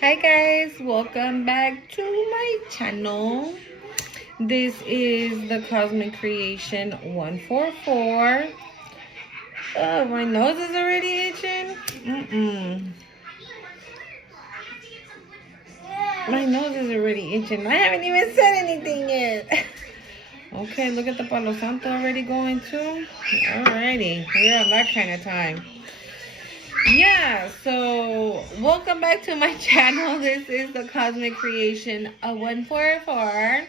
Hi guys, welcome back to my channel. This is the Cosmic Creation 144. Oh, my nose is already itching. My nose is already itching. I haven't even said anything yet. Okay, look at the Palo Santo already going too. Alrighty, we're on that kind of time. Yeah, so welcome back to my channel. This is the Cosmic Creation 144.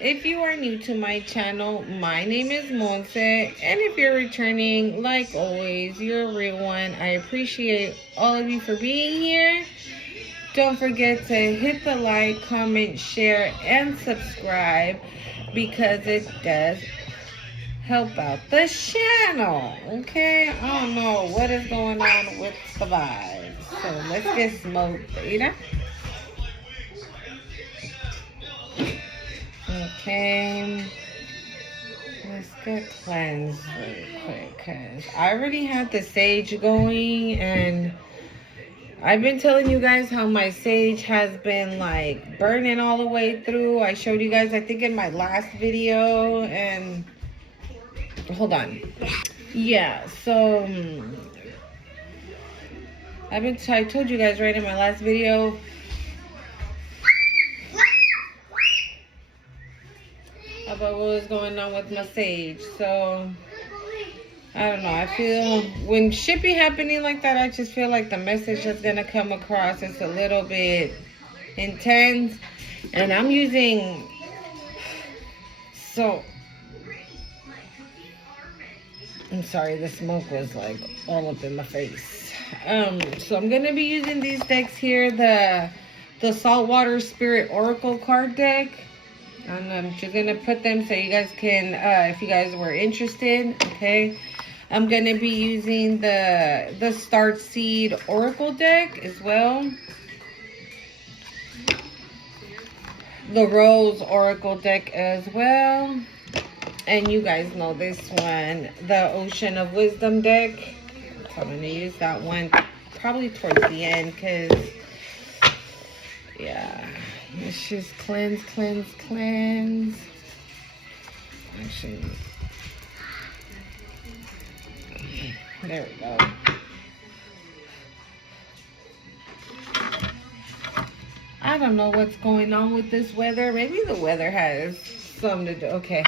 If you are new to my channel, my name is Monse, and if you're returning, like always, you're a real one. I appreciate all of you for being here. Don't forget to hit the like, comment, share, and subscribe because it does help out the channel. Okay, I don't know what is going on with the vibes, so let's get smoked, Ada. Okay, let's get cleansed really quick because I already had the sage going, and I've been telling you guys how my sage has been like burning all the way through. I showed you guys, I think, in my last video, and hold on. Yeah, so I told you guys right in my last video about what was going on with my sage. So I don't know. I feel when shit be happening like that, I just feel like the message that's gonna come across is a little bit intense. And I'm using so I'm sorry, the smoke was like all up in my face. So I'm gonna be using these decks here, the Saltwater Spirit Oracle card deck. And I'm just gonna put them so you guys can, if you guys were interested, okay. I'm gonna be using the Start Seed Oracle deck as well. The Rose Oracle deck as well. And you guys know this one, the Ocean of Wisdom deck. So I'm gonna use that one probably towards the end because, yeah, let's just cleanse. Actually, there we go. I don't know what's going on with this weather. Maybe the weather has something to do. Okay.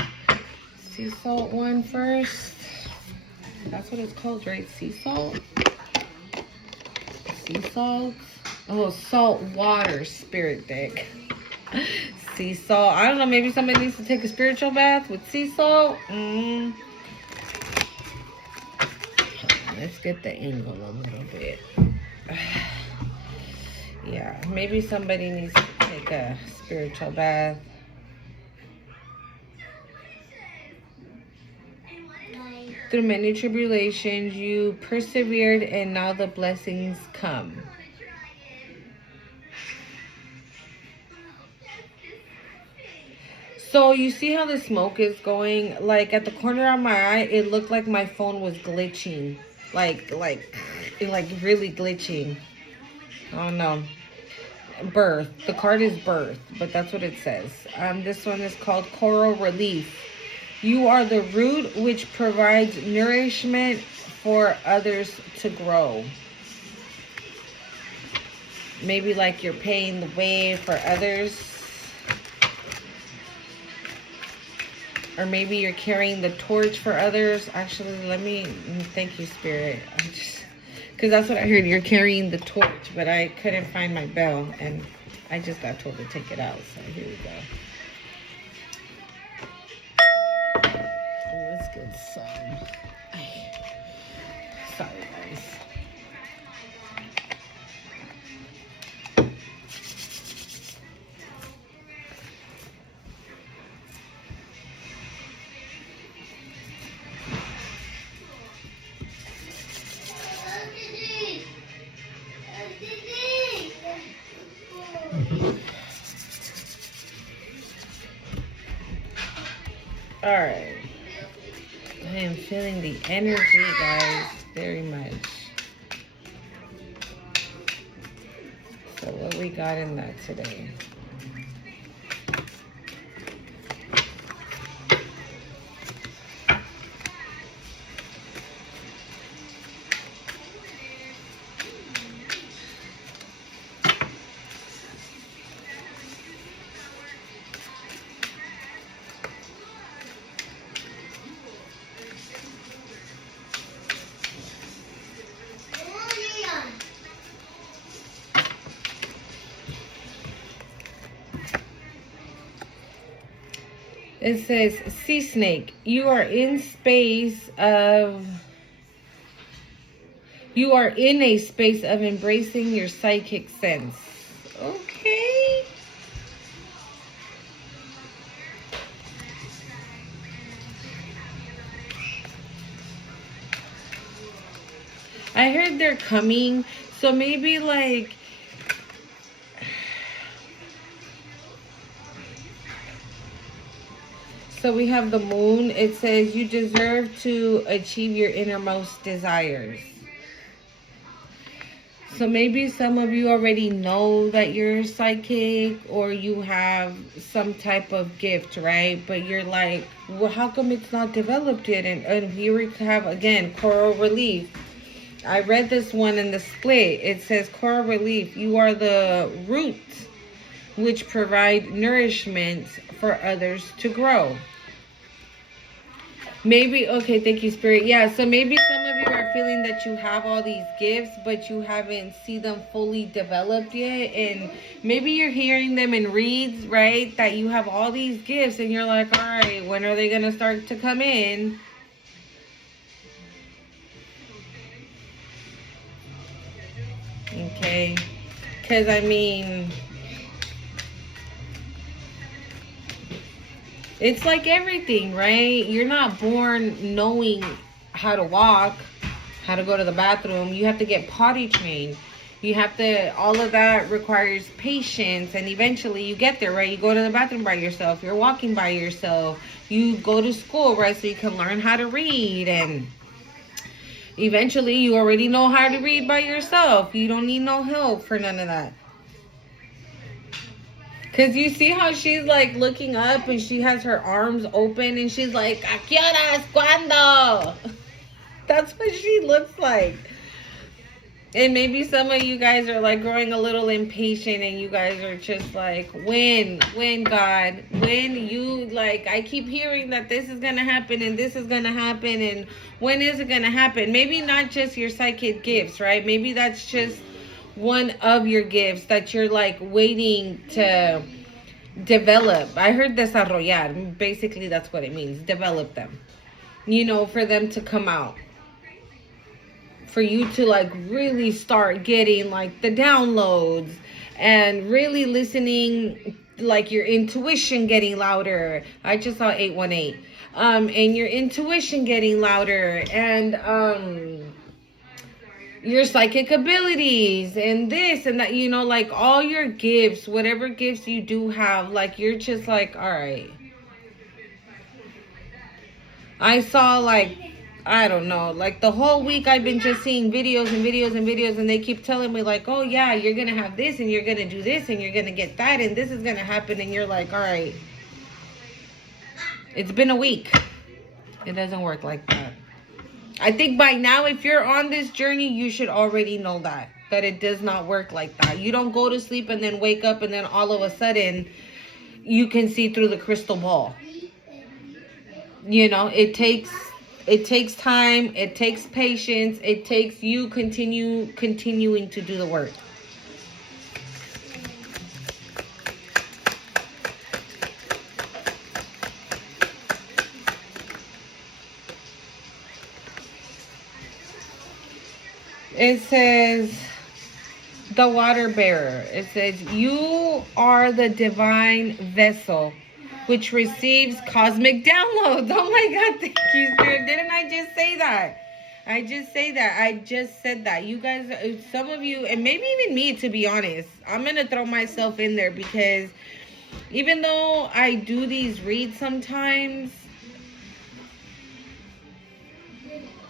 Sea salt one first. That's what it's called, right? Sea salt? Sea salt? Oh, salt water spirit deck. Sea salt. I don't know. Maybe somebody needs to take a spiritual bath with sea salt. Let's get the angle a little bit. Yeah, maybe somebody needs to take a spiritual bath. Through many tribulations, you persevered, and now the blessings come. So you see how the smoke is going? Like at the corner of my eye, it looked like my phone was glitching. Like really glitching. Oh no. Birth. The card is birth, but that's what it says. This one is called Coral Relief. You are the root which provides nourishment for others to grow. Maybe like you're paving the way for others. Or maybe you're carrying the torch for others. Actually, thank you, Spirit. Because that's what I heard. You're carrying the torch, but I couldn't find my bell, and I just got told to take it out. So here we go. Let's get some. Sorry, guys. All right. I am feeling the energy, guys, very much. So what we got in that today? It says, sea snake, you are in a space of embracing your psychic sense. Okay. I heard they're coming. So maybe like, so we have the moon. It says you deserve to achieve your innermost desires. So maybe some of you already know that you're psychic or you have some type of gift, right? But you're like, well, how come it's not developed yet? And here we have, again, coral relief. I read this one in the split. It says coral relief, you are the root which provide nourishment for others to grow. Maybe, okay, thank you, Spirit. Yeah, so maybe some of you are feeling that you have all these gifts, but you haven't seen them fully developed yet. And maybe you're hearing them in reads, right? That you have all these gifts and you're like, all right, when are they going to start to come in? Okay. Because, I mean, it's like everything, right? You're not born knowing how to walk, how to go to the bathroom. You have to get potty trained. You have to, all of that requires patience, and eventually you get there, right? You go to the bathroom by yourself. You're walking by yourself. You go to school, right? So you can learn how to read, and eventually you already know how to read by yourself. You don't need no help for none of that. Because you see how she's like looking up and she has her arms open and she's like, ¿A qué horas? ¿Cuándo? That's what she looks like. And maybe some of you guys are like growing a little impatient and you guys are just like, when God, when you, like, I keep hearing that this is going to happen and this is going to happen, and when is it going to happen? Maybe not just your psychic gifts, right? Maybe that's just one of your gifts that you're like waiting to develop. I heard desarrollar. Basically, that's what it means. Develop them. You know, for them to come out. For you to like really start getting like the downloads and really listening, like your intuition getting louder. I just saw 818. And your intuition getting louder, and your psychic abilities and this and that, you know, like all your gifts, whatever gifts you do have, like you're just like, all right. I saw like, I don't know, like the whole week I've been just seeing videos and videos and videos, and they keep telling me like, oh yeah, you're gonna have this and you're gonna do this and you're gonna get that and this is gonna happen, and you're like, all right, it's been a week. It doesn't work like that. I think by now, if you're on this journey, you should already know that it does not work like that. You don't go to sleep and then wake up and then all of a sudden you can see through the crystal ball. You know, it takes time, it takes patience, it takes you continuing to do the work. It says the water bearer. It says you are the divine vessel which receives cosmic downloads. Oh my God, thank you, Spirit. Didn't I just say that? I just said that. You guys, some of you, and maybe even me, to be honest, I'm going to throw myself in there, because even though I do these reads sometimes,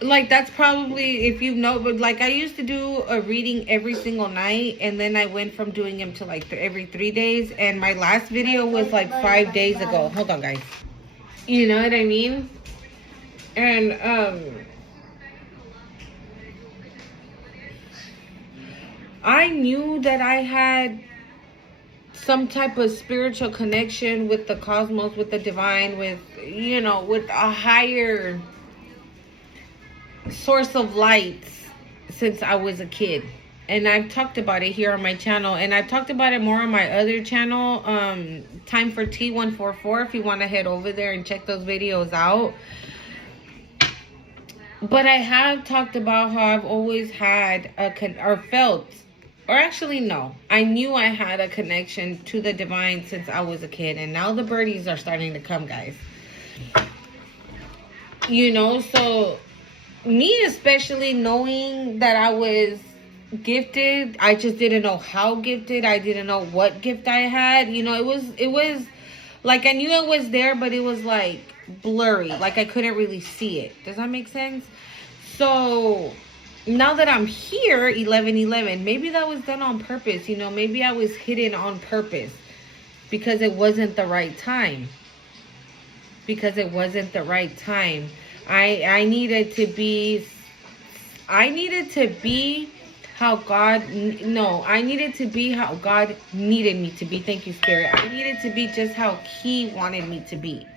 like that's probably, if you know, but like I used to do a reading every single night, and then I went from doing them to like every 3 days, and my last video was like 5 days ago. Hold on, guys. You know what I mean? And I knew that I had some type of spiritual connection with the cosmos, with the divine, with, you know, with a higher source of light since I was a kid. And I've talked about it here on my channel, and I've talked about it more on my other channel, Time for T144, if you want to head over there and check those videos out. But I have talked about how I've always had I knew I had a connection to the divine since I was a kid, and now the birdies are starting to come, guys. You know, so me especially, knowing that I was gifted, I just didn't know how gifted. I didn't know what gift I had. You know, it was like I knew it was there, but it was like blurry, like I couldn't really see it. Does that make sense? So now that I'm here, 11:11, maybe that was done on purpose. You know, maybe I was hidden on purpose because it wasn't the right time. Because it wasn't the right time. I needed to be how God, no, I needed to be how God needed me to be. Thank you, Spirit. I needed to be just how He wanted me to be.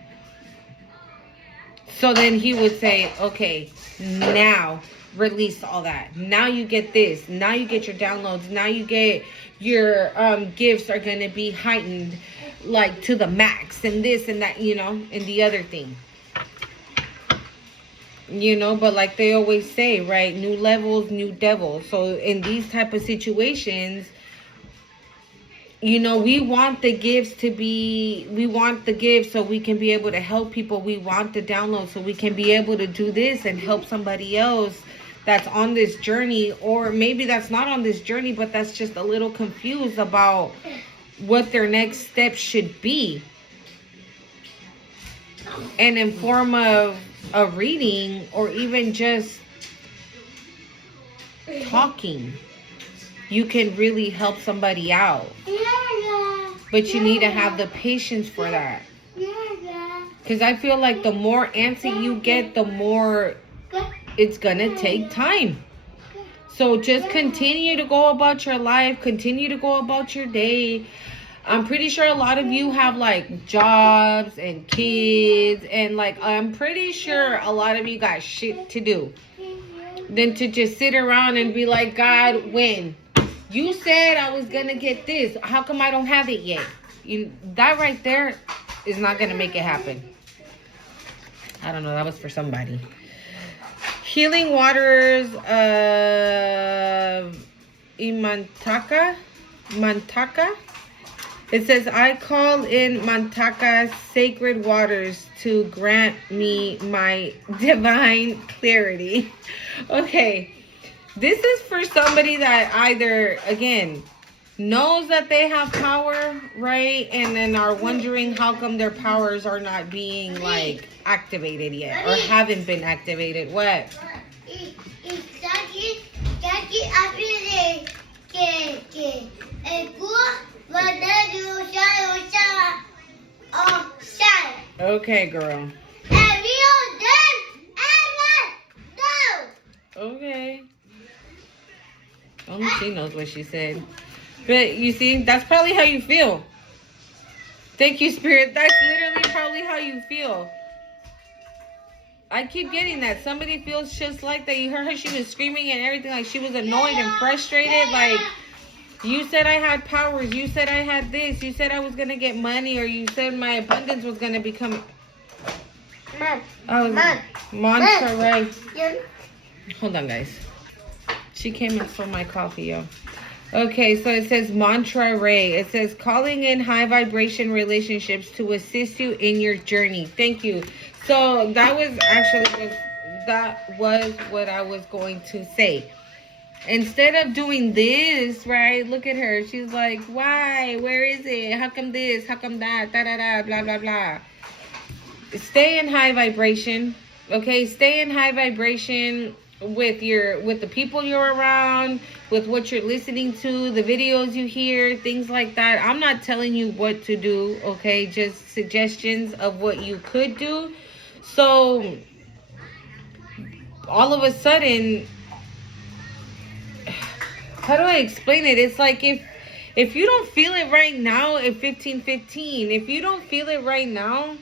So then He would say, okay, now release all that. Now you get this. Now you get your downloads. Now you get your gifts are going to be heightened like to the max, and this and that, you know, and the other thing. You know, but like they always say, right? New levels, new devils. So in these type of situations, you know, we want the gifts so we can be able to help people. We want the download so we can be able to do this and help somebody else that's on this journey, or maybe that's not on this journey, but that's just a little confused about what their next step should be. And in form of a reading, or even just talking, you can really help somebody out. But you need to have the patience for that. Because I feel like the more antsy you get, the more it's gonna take time. So just continue to go about your life, continue to go about your day. I'm pretty sure a lot of you have like jobs and kids, and like I'm pretty sure a lot of you got shit to do than to just sit around and be like, God, when you said I was gonna get this, how come I don't have it yet? That right there is not gonna make it happen. I don't know, that was for somebody. Healing waters of Mantaka. It says, I call in Mantaka's sacred waters to grant me my divine clarity. Okay, this is for somebody that either, again, knows that they have power, right? And then are wondering how come their powers are not being, like, activated yet, or haven't been activated. What? Okay, girl. Okay. Only she knows what she said. But you see, that's probably how you feel. Thank you, Spirit. That's literally probably how you feel. I keep getting that. Somebody feels just like that. You heard her, she was screaming and everything, like she was annoyed and frustrated. Like, you said I had powers. You said I had this. You said I was going to get money, or you said my abundance was going to become... Mantra, right? Hold on, guys. She came and stole my coffee, yo. Okay, so it says Mantra Ray. It says calling in high vibration relationships to assist you in your journey. Thank you. So that was what I was going to say. Instead of doing this, right? Look at her. She's like, why? Where is it? How come this? How come that? Da da da. Blah blah blah. Stay in high vibration. Okay, stay in high vibration with the people you're around, with what you're listening to, the videos you hear, things like that. I'm not telling you what to do, okay? Just suggestions of what you could do. So all of a sudden, how do I explain it? It's like if you don't feel it right now at 15:15, if you don't feel it right now,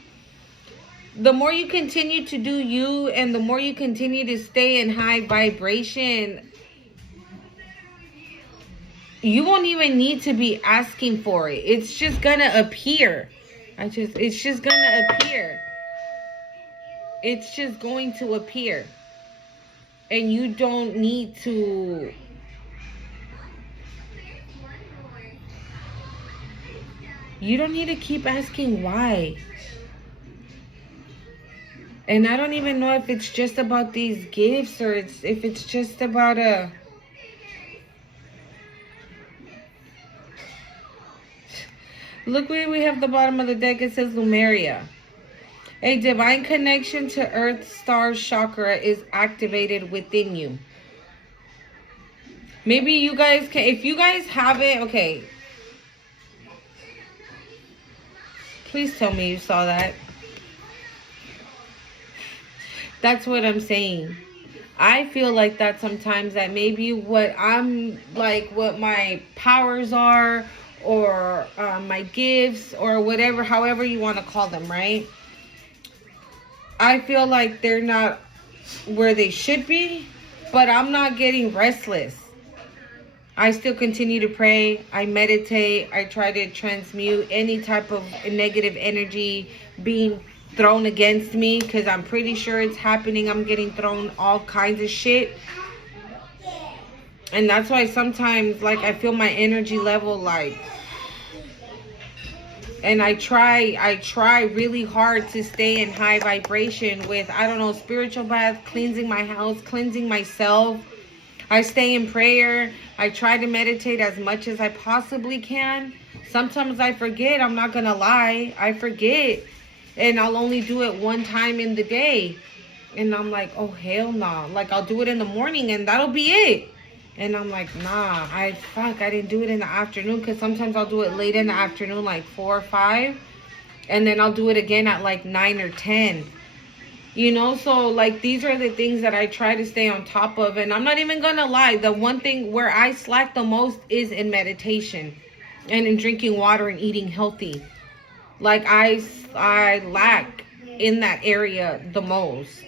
the more you continue to do you and the more you continue to stay in high vibration, you won't even need to be asking for it. It's just gonna appear. It's just gonna appear. It's just going to appear. And you don't need to keep asking why. And I don't even know if it's just about these gifts or if it's just about a... Look where we have the bottom of the deck. It says Lumeria. A divine connection to Earth Star chakra is activated within you. Maybe you guys can... If you guys haven't... Okay. Please tell me you saw that. That's what I'm saying. I feel like that sometimes, that maybe what I'm like, what my powers are, or my gifts, or whatever, however you want to call them, right? I feel like they're not where they should be, but I'm not getting restless. I still continue to pray. I meditate. I try to transmute any type of negative energy being thrown against me, because I'm pretty sure it's happening. I'm getting thrown all kinds of shit. And that's why sometimes, like, I feel my energy level, like... And I try really hard to stay in high vibration with, I don't know, spiritual bath, cleansing my house, cleansing myself. I stay in prayer. I try to meditate as much as I possibly can. Sometimes I forget. I'm not going to lie. I forget. And I'll only do it one time in the day. And I'm like, oh, hell no. Like, I'll do it in the morning and that'll be it. And I'm like, nah, I didn't do it in the afternoon. Because sometimes I'll do it late in the afternoon, like 4 or 5. And then I'll do it again at like 9 or 10. You know, so like these are the things that I try to stay on top of. And I'm not even going to lie. The one thing where I slack the most is in meditation. And in drinking water and eating healthy. Like I lack in that area the most.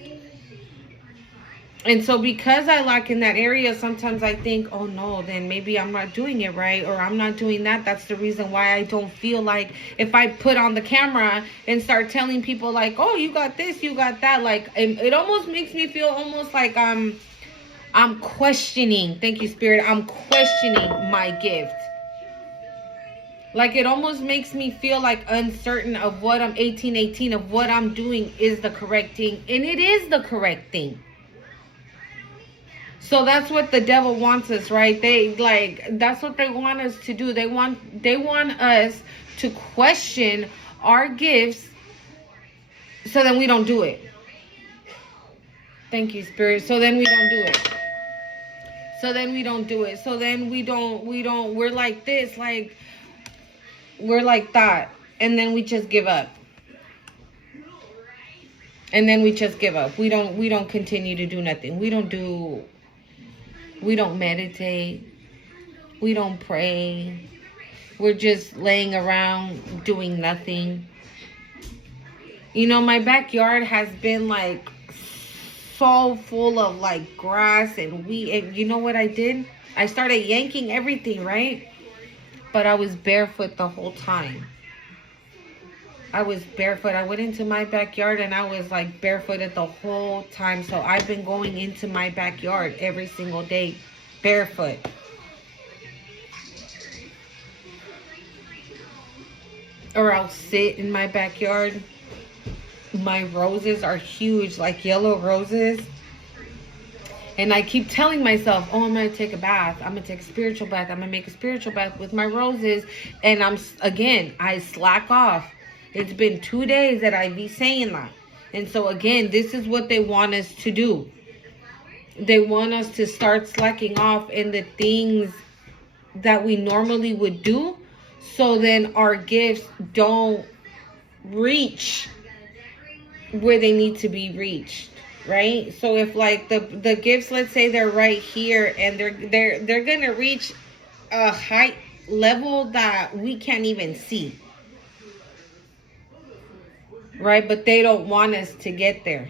And so because I lack in that area, sometimes I think, oh no, then maybe I'm not doing it right, or I'm not doing that. That's the reason why I don't feel like, if I put on the camera and start telling people like, oh, you got this, you got that, like it almost makes me feel almost like I'm questioning. Thank you, Spirit. I'm questioning my gift. Like, it almost makes me feel like uncertain of what I'm 18 of what I'm doing is the correct thing. And it is the correct thing. So that's what the devil wants us, right? That's what they want us to do. They want us to question our gifts so then we don't do it. Thank you, Spirit. So then we don't do it. So then we don't do it. So then we're like this, like, we're like that, and then we just give up. And then we just give up. We don't continue to do nothing. We don't meditate. We don't pray. We're just laying around doing nothing. You know, my backyard has been like so full of like grass and weed. And you know what I did? I started yanking everything, right? But I was barefoot the whole time. I was barefoot. I went into my backyard and I was like barefooted the whole time. So I've been going into my backyard every single day barefoot. Or I'll sit in my backyard. My roses are huge, like yellow roses. And I keep telling myself, oh, I'm going to take a bath. I'm going to take a spiritual bath. I'm going to make a spiritual bath with my roses. And I slack off. It's been 2 days that I be saying that. And so again, this is what they want us to do. They want us to start slacking off in the things that we normally would do, so then our gifts don't reach where they need to be reached, right? So if like the gifts, let's say they're right here, and they're gonna reach a height level that we can't even see, right? But they don't want us to get there,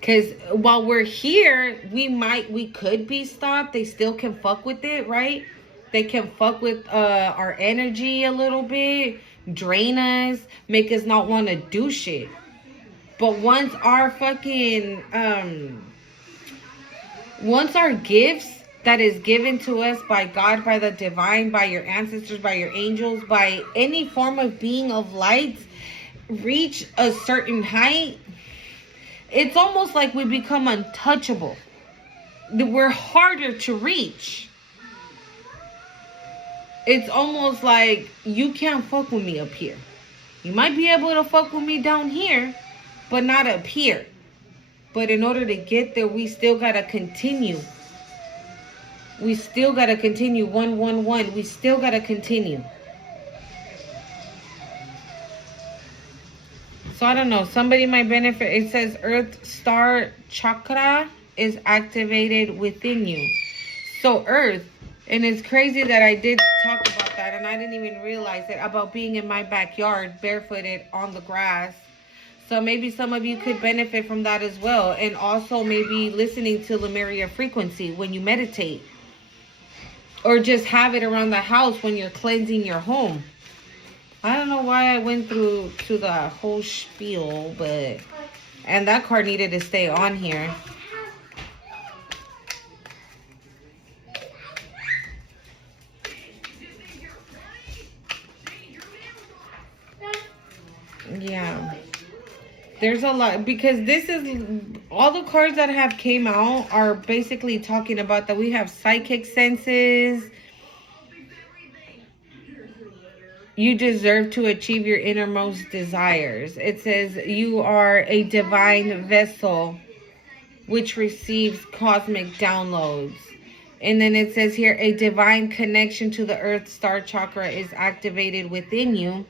because while we're here, we could be stopped. They still can fuck with it, right? They can fuck with our energy a little bit, drain us, make us not want to do shit. But once our fucking once our gifts that is given to us by God, by the divine, by your ancestors, by your angels, by any form of being of light, reach a certain height, it's almost like we become untouchable. We're harder to reach. It's almost like you can't fuck with me up here. You might be able to fuck with me down here, but not up here. But in order to get there, we still gotta continue. We still gotta continue. 111. We still gotta continue. So I don't know. Somebody might benefit. It says Earth Star Chakra is activated within you. So Earth, and it's crazy that I did talk about that, and I didn't even realize it, about being in my backyard barefooted on the grass. So maybe some of you could benefit from that as well. And also maybe listening to Lemuria frequency when you meditate. Or just have it around the house when you're cleansing your home. I don't know why I went through to the whole spiel, but... And that card needed to stay on here. Yeah. There's a lot, because this is, all the cards that have came out are basically talking about that we have psychic senses. You deserve to achieve your innermost desires. It says you are a divine vessel which receives cosmic downloads. And then it says here, a divine connection to the Earth Star Chakra is activated within you.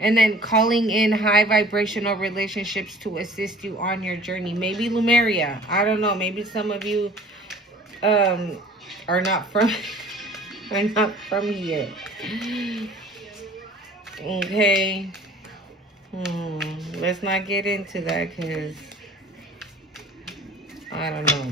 And then calling in high vibrational relationships to assist you on your journey. Maybe Lemuria. I don't know. Maybe some of you are not from here. Okay. Let's not get into that, because I don't know.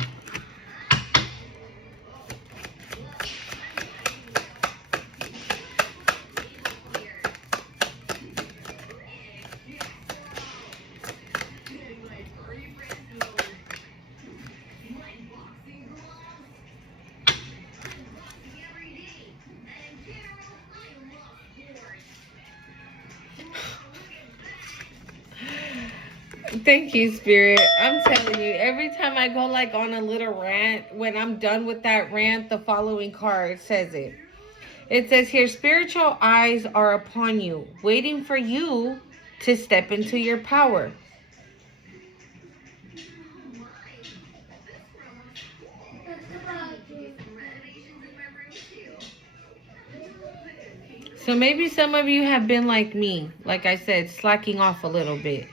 Thank you, Spirit. I'm telling you, every time I go like on a little rant, when I'm done with that rant, the following card says it. It says here, spiritual eyes are upon you, waiting for you to step into your power. So maybe some of you have been like me, like I said, slacking off a little bit.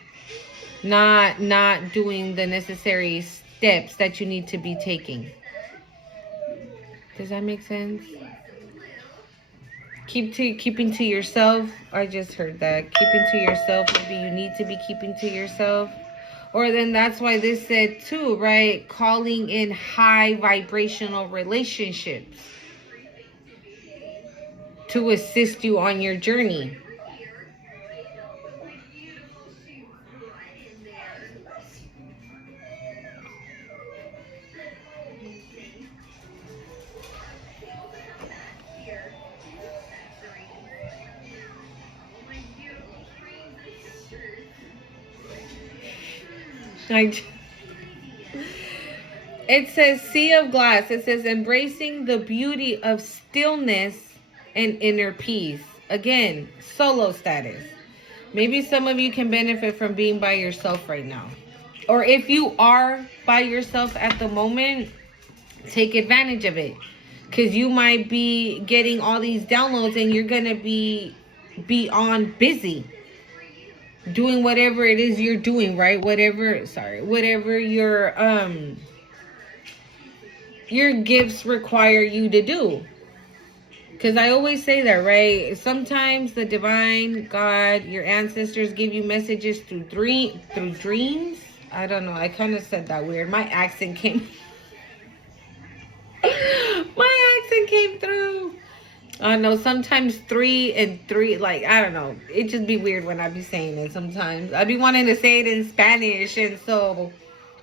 Not doing the necessary steps that you need to be taking. Does that make sense? Keeping to yourself. I just heard that. Keeping to yourself. Maybe you need to be keeping to yourself. Or then that's why this said too, right? Calling in high vibrational relationships to assist you on your journey. It says sea of glass. It says embracing the beauty of stillness and inner peace. Again, solo status. Maybe some of you can benefit from being by yourself right now. Or if you are by yourself at the moment, take advantage of it. Because you might be getting all these downloads and you're going to be on busy doing whatever it is you're doing, right? Whatever your gifts require you to do. Because I always say that, right? Sometimes the divine, God, your ancestors give you messages through dreams. I don't know. I kind of said that weird. My accent came through. I know sometimes 3 and 3, like, I don't know. It just be weird when I be saying it sometimes. I be wanting to say it in Spanish. And so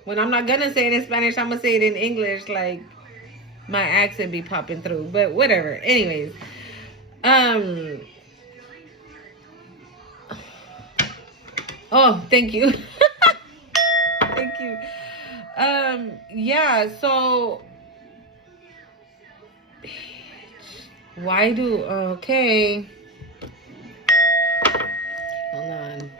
when I'm not going to say it in Spanish, I'm going to say it in English. Like, my accent be popping through. But whatever. Anyways. Oh, thank you. Thank you. Yeah, so okay. Hold on.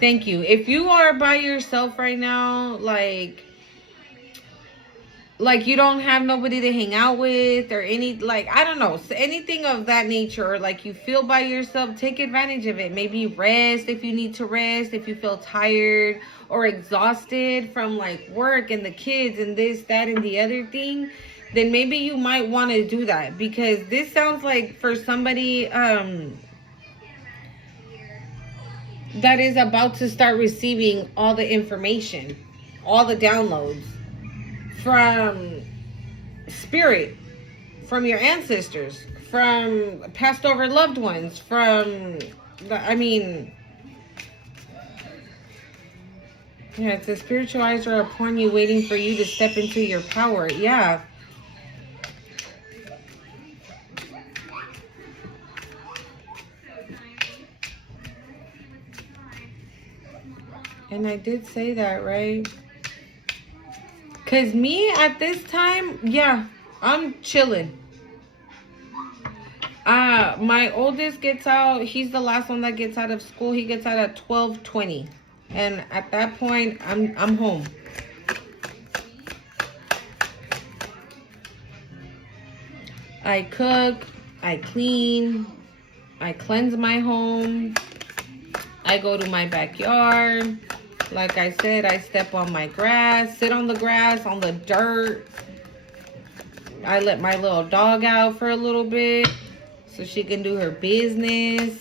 Thank you. If you are by yourself right now, like you don't have nobody to hang out with or any, like, I don't know, anything of that nature, or like you feel by yourself, take advantage of it. Maybe rest if you need to rest, if you feel tired or exhausted from like work and the kids and this, that, and the other thing, then maybe you might want to do that, because this sounds like for somebody that is about to start receiving all the information, all the downloads from spirit, from your ancestors, from passed over loved ones, from yeah, it's the spiritual eyes are upon you, waiting for you to step into your power. Yeah. And I did say that, right? Because me at this time, yeah, I'm chilling. My oldest gets out. He's the last one that gets out of school. He gets out at 12:20. And at that point, I'm home. I cook, I clean, I cleanse my home. I go to my backyard. Like I said, I step on my grass, sit on the grass, on the dirt. I let my little dog out for a little bit so she can do her business.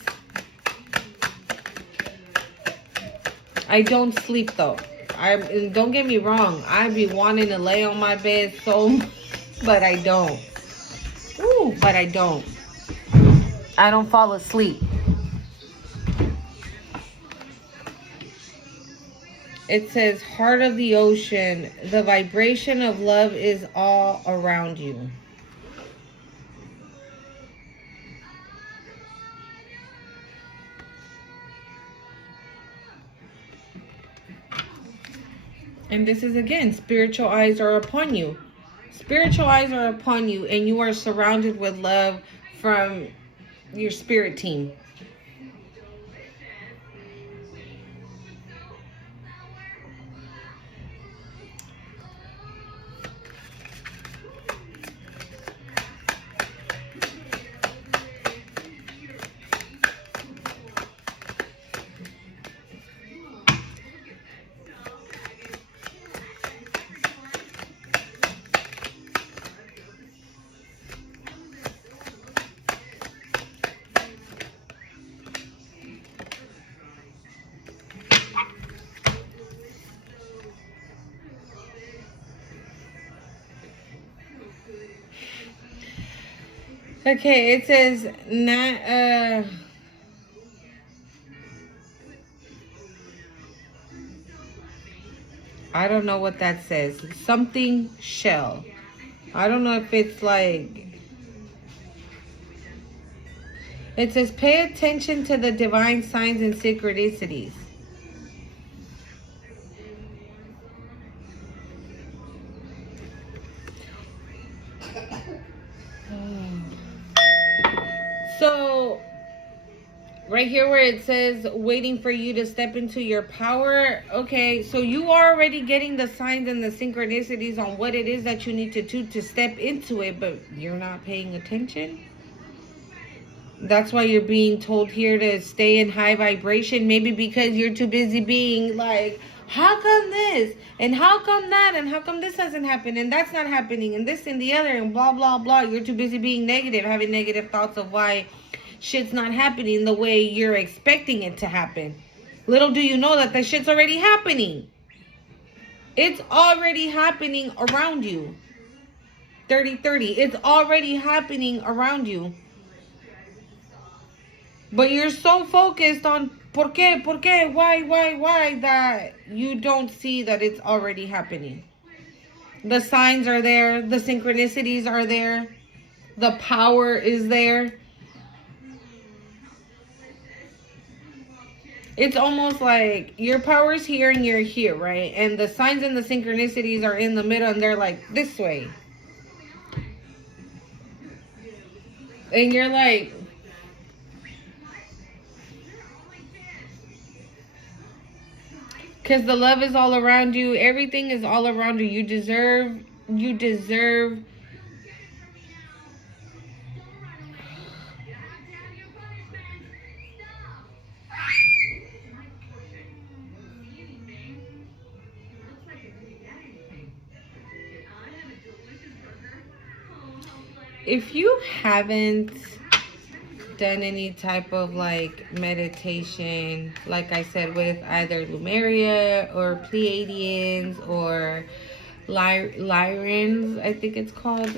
I don't sleep though. Don't get me wrong, I be wanting to lay on my bed so, but I don't. Ooh, but I don't. I don't fall asleep. It says, heart of the ocean, the vibration of love is all around you. And this is again, spiritual eyes are upon you. Spiritual eyes are upon you, and you are surrounded with love from your spirit team. Okay, it says I don't know what that says. Something shell. I don't know if it's like, it says pay attention to the divine signs and synchronicities. So, right here where it says waiting for you to step into your power. Okay, so you are already getting the signs and the synchronicities on what it is that you need to do to step into it, but you're not paying attention. That's why you're being told here to stay in high vibration. Maybe because you're too busy being like, how come this? And how come that? And how come this hasn't happened? And that's not happening. And this and the other. And blah, blah, blah. You're too busy being negative, having negative thoughts of why shit's not happening the way you're expecting it to happen. Little do you know that the shit's already happening. It's already happening around you. 30-30. It's already happening around you. But you're so focused on por qué, why, that you don't see that it's already happening. The signs are there. The synchronicities are there. The power is there. It's almost like your power's here and you're here, right? And the signs and the synchronicities are in the middle and they're like this way. And you're like, because the love is all around you. Everything is all around you. You deserve. If you haven't done any type of like meditation, like I said, with either Lumeria or Pleiadians or Lyrans, I think it's called.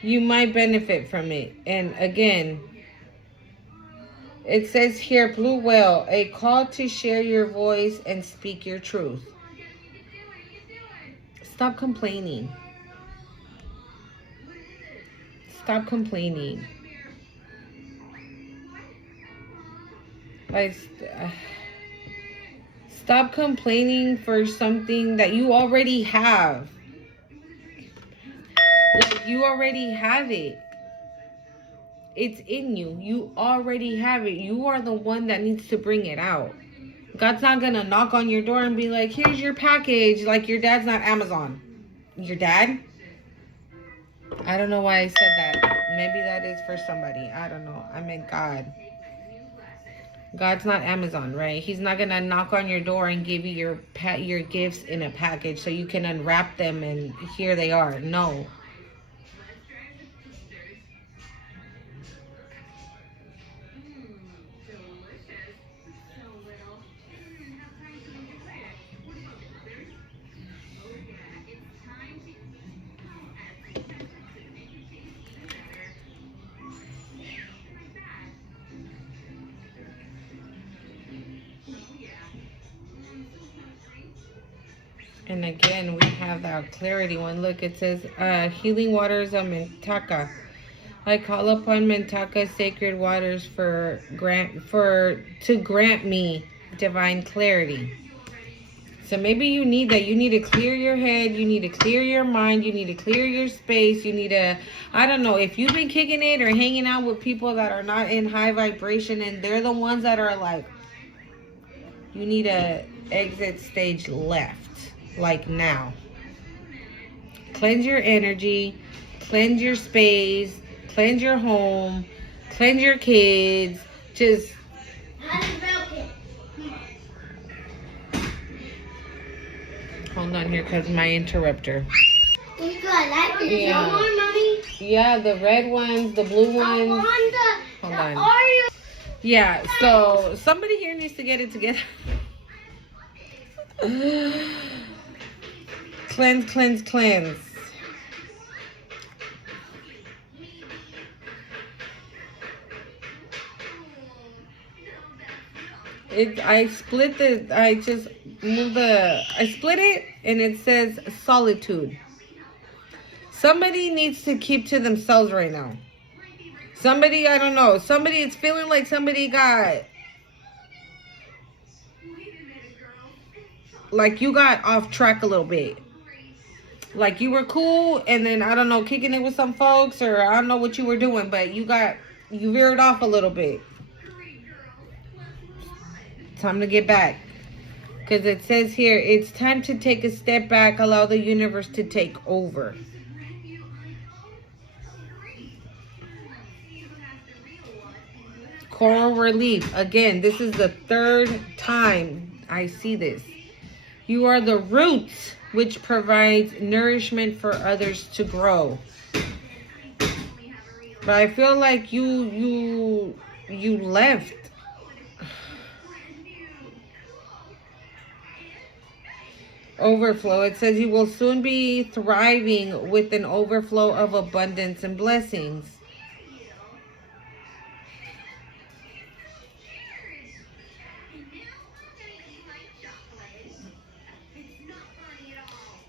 You might benefit from it. And again, it says here, Blue Whale, a call to share your voice and speak your truth. Stop complaining. Stop complaining. Like, stop complaining for something that you already have. Like, you already have it. It's in you. You already have it. You are the one that needs to bring it out. God's not going to knock on your door and be like, here's your package. Like, your dad's not Amazon. Your dad? I don't know why I said that. Maybe that is for somebody. I don't know. I meant God. God's not Amazon, right? He's not going to knock on your door and give you your gifts in a package so you can unwrap them and here they are. No. And again, we have that clarity one. Look, it says, healing waters of Mintaka. I call upon Mintaka sacred waters to grant me divine clarity. So maybe you need that. You need to clear your head. You need to clear your mind. You need to clear your space. You need to, I don't know, if you've been kicking it or hanging out with people that are not in high vibration and they're the ones that are like, you need to exit stage left. Like now. Cleanse your energy, cleanse your space, cleanse your home, cleanse your kids. Just hold on here because my interrupter. Yeah. Yeah, the red ones, the blue ones. Hold on. Yeah, so somebody here needs to get it together. Cleanse, cleanse, cleanse. I split I split it and it says solitude. Somebody needs to keep to themselves right now. Somebody, I don't know. Somebody, it's feeling like somebody got like you got off track a little bit. Like you were cool, and then I don't know, kicking it with some folks, or I don't know what you were doing, but you veered off a little bit. Time to get back. Because it says here, it's time to take a step back, allow the universe to take over. Coral relief. Again, this is the third time I see this. You are the roots which provides nourishment for others to grow. But I feel like you left. Overflow. It says you will soon be thriving with an overflow of abundance and blessings.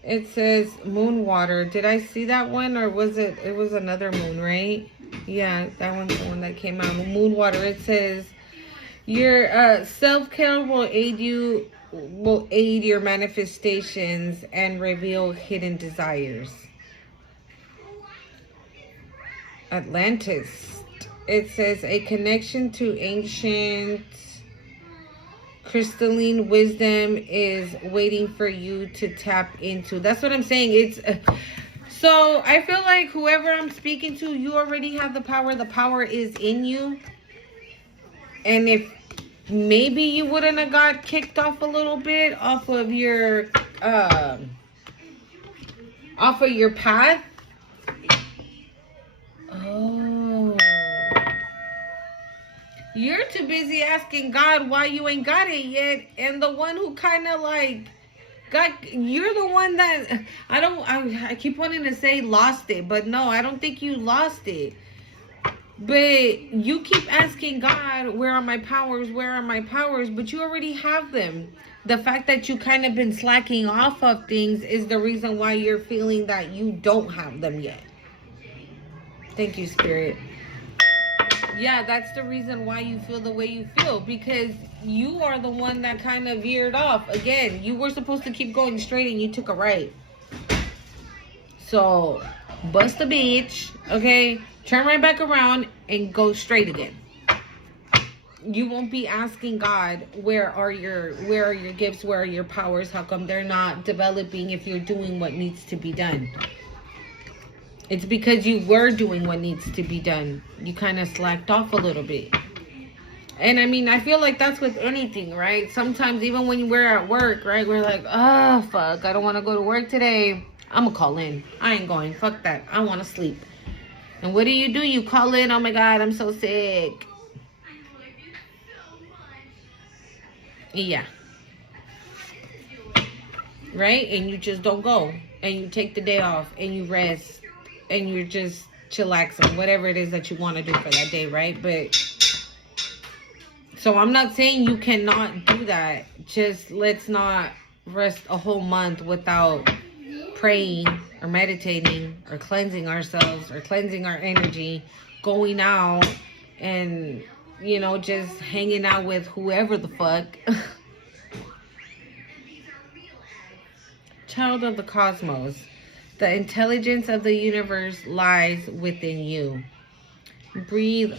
It says moon water. Did I see that one, or was it was another moon, right? Yeah, that one's the one that came out. Moon water. It says your self-care will aid your manifestations and reveal hidden desires. Atlantis. It says a connection to ancient crystalline wisdom is waiting for you to tap into. That's what I'm saying. It's so I feel like whoever I'm speaking to, you already have the power. The power is in you. And if maybe you wouldn't have got kicked off a little bit off of your path. Oh. You're too busy asking God why you ain't got it yet, and the one who kind of like you're the one that I keep wanting to say lost it, but no, I don't think you lost it. But you keep asking God, where are my powers? Where are my powers? But you already have them. The fact that you kind of been slacking off of things is the reason why you're feeling that you don't have them yet. Thank you, Spirit. Yeah, that's the reason why you feel the way you feel, because you are the one that kind of veered off. Again, you were supposed to keep going straight and you took a right. So, bust a bitch, okay? Turn right back around and go straight again. You won't be asking God, where are your gifts? Where are your powers? How come they're not developing if you're doing what needs to be done? It's because you were doing what needs to be done. You kind of slacked off a little bit. And I mean, I feel like that's with anything, right? Sometimes even when we're at work, right? We're like, oh, fuck, I don't want to go to work today. I'm going to call in. I ain't going. Fuck that. I want to sleep. And what do? You call in. Oh, my God, I'm so sick. Yeah. Right? And you just don't go. And you take the day off. And you rest. And you're just chillaxing, whatever it is that you want to do for that day, right? But so I'm not saying you cannot do that. Just let's not rest a whole month without praying or meditating or cleansing ourselves or cleansing our energy, going out and, you know, just hanging out with whoever the fuck. Child of the cosmos. The intelligence of the universe lies within you. Breathe,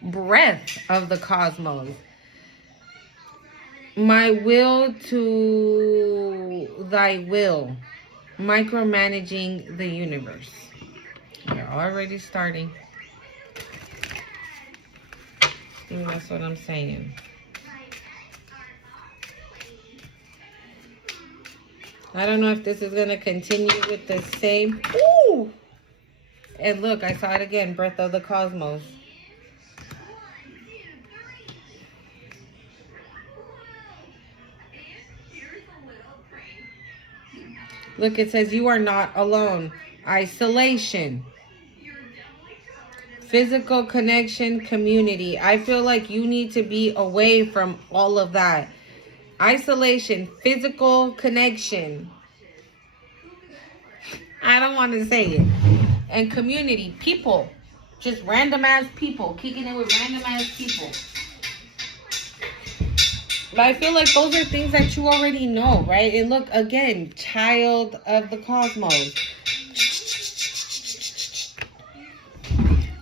breath of the cosmos. My will to thy will. Micromanaging the universe. You're already starting. And that's what I'm saying. I don't know if this is going to continue with the same. Ooh! And look, I saw it again. Breath of the cosmos. Look, it says you are not alone. Isolation. Physical connection, community. I feel like you need to be away from all of that. Isolation, physical connection. I don't want to say it. And community, people. Just random ass people. Kicking it with random ass people. But I feel like those are things that you already know, right? And look, again, child of the cosmos.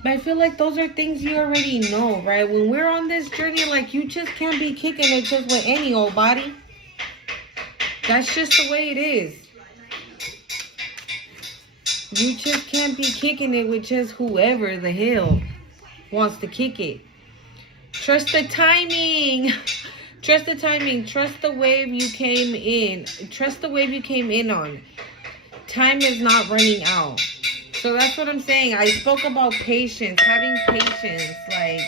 But I feel like those are things you already know, right? When we're on this journey, like, you just can't be kicking it just with any old body. That's just the way it is. You just can't be kicking it with just whoever the hell wants to kick it. Trust the timing. Trust the timing. Trust the wave you came in. Trust the wave you came in on. Time is not running out. So that's what I'm saying. I spoke about patience, having patience, like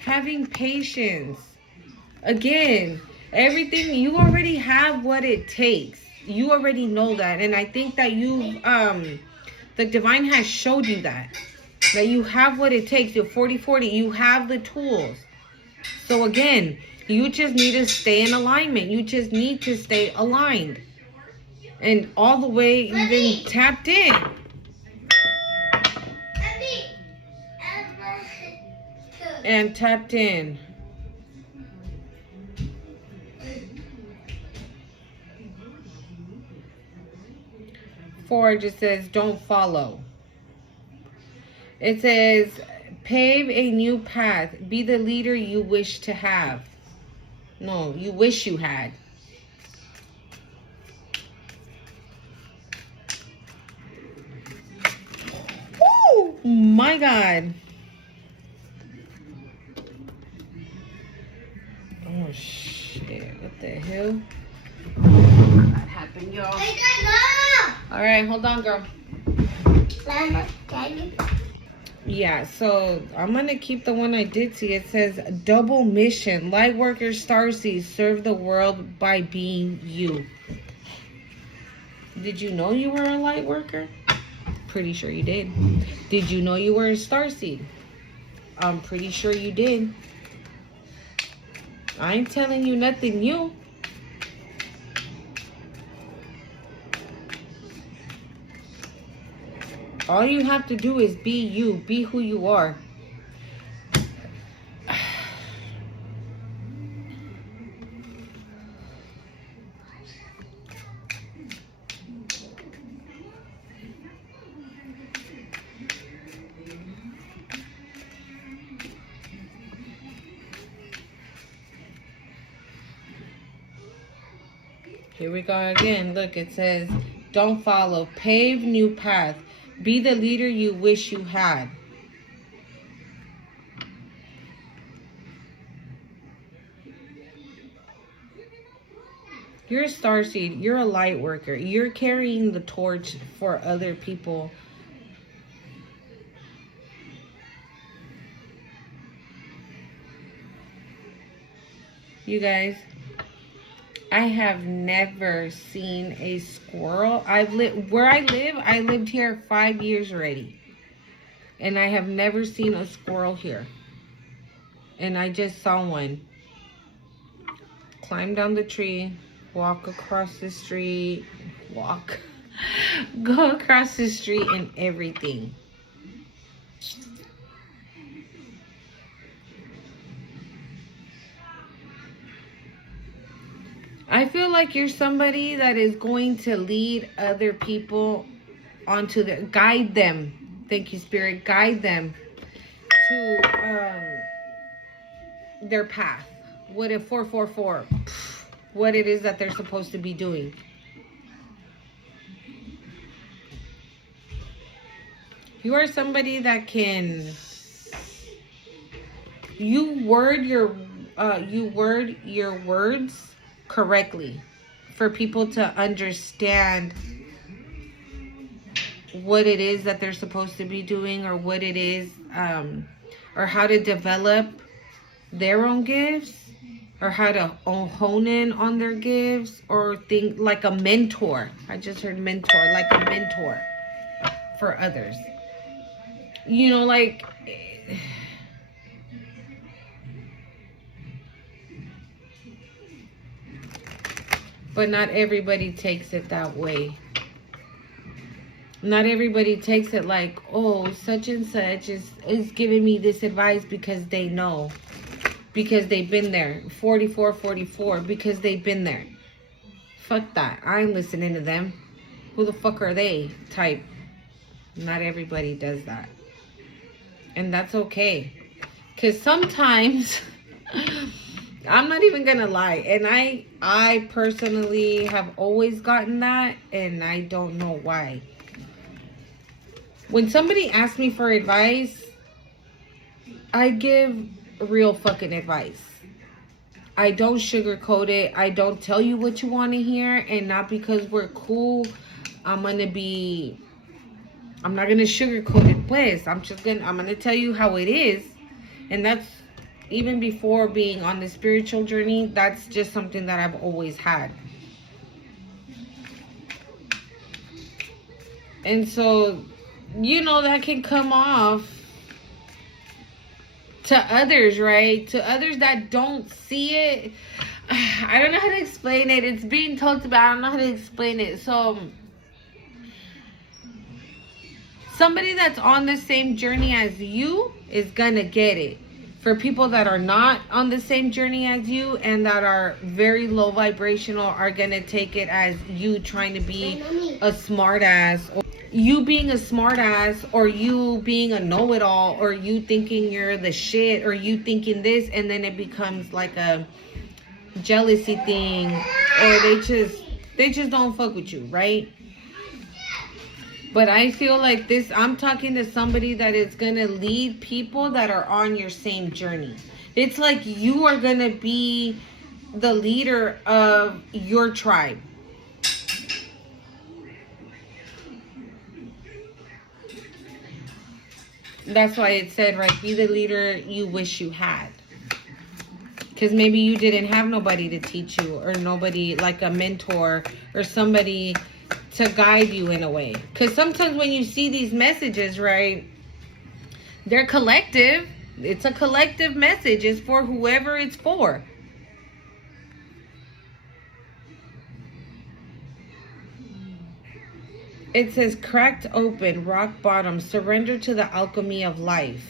having patience. Again, everything, you already have what it takes. You already know that. And I think that the divine has showed you that you have what it takes. You're 40-40. You have the tools. So again, you just need to stay in alignment. You just need to stay aligned. And all the way even tapped in. And tapped in. Four just says, don't follow. It says, pave a new path. Be the leader you wish to have. No, you wish you had. Oh my God. Oh shit. What the hell? What happened, y'all? All right, hold on, girl. Yeah, so I'm going to keep the one I did see. It says, double mission. Light worker starseeds serve the world by being you. Did you know you were a light worker? Pretty sure you did. Did you know you were a starseed? I'm pretty sure you did. I ain't telling you nothing new. All you have to do is be you. Be who you are. Here we go again. Look, it says, don't follow. Pave new path. Be the leader you wish you had. You're a starseed. You're a light worker. You're carrying the torch for other people. You guys, I have never seen a squirrel. Where I live, I lived here 5 years already. And I have never seen a squirrel here. And I just saw one. Climb down the tree, walk across the street, go across the street and everything. I feel like you're somebody that is going to lead other people onto guide them. Thank you, Spirit. Guide them to their path. What if 444? What it is that they're supposed to be doing. You are somebody that can you word your words correctly for people to understand what it is that they're supposed to be doing, or what it is, or how to develop their own gifts, or how to hone in on their gifts, or think like a mentor. I just heard mentor, like a mentor for others. You know, like, but not everybody takes it that way. Not everybody takes it like, oh, such and such is giving me this advice because they know. because they've been there. 44, 44 because they've been there. Fuck that. I ain't listening to them. Who the fuck are they type. Not everybody does that. And that's okay. Because sometimes, I'm not even going to lie. And I personally have always gotten that. And I don't know why. When somebody asks me for advice, I give real fucking advice. I don't sugarcoat it. I don't tell you what you want to hear. And not because we're cool, I'm not going to sugarcoat it, pues. I'm going to tell you how it is. And that's, even before being on the spiritual journey, that's just something that I've always had. And so, that can come off to others, right? To others that don't see it. I don't know how to explain it. It's being talked about. I don't know how to explain it. So, somebody that's on the same journey as you is gonna get it. For people that are not on the same journey as you and that are very low vibrational are gonna take it as you trying to be a smart ass. You being a smart ass, or you being a know-it-all, or you thinking you're the shit, or you thinking this, and then it becomes like a jealousy thing, or they just don't fuck with you, right? But I feel like this, I'm talking to somebody that is gonna lead people that are on your same journey. It's like you are gonna be the leader of your tribe. That's why it said, right, be the leader you wish you had. Because maybe you didn't have nobody to teach you, or nobody like a mentor or somebody to guide you in a way. Because sometimes when you see these messages, right, they're collective. It's a collective message. It's for whoever it's for. It says, cracked open, rock bottom, surrender to the alchemy of life.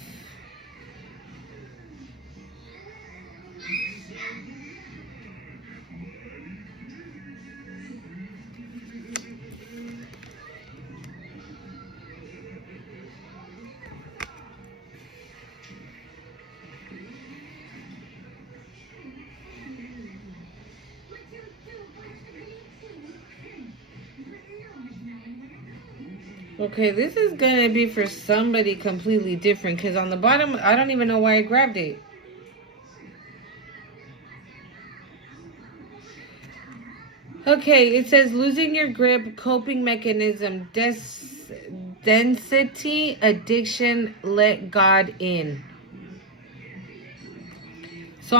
Okay, this is going to be for somebody completely different, because on the bottom, I don't even know why I grabbed it. Okay, it says losing your grip, coping mechanism, density, addiction, let God in. So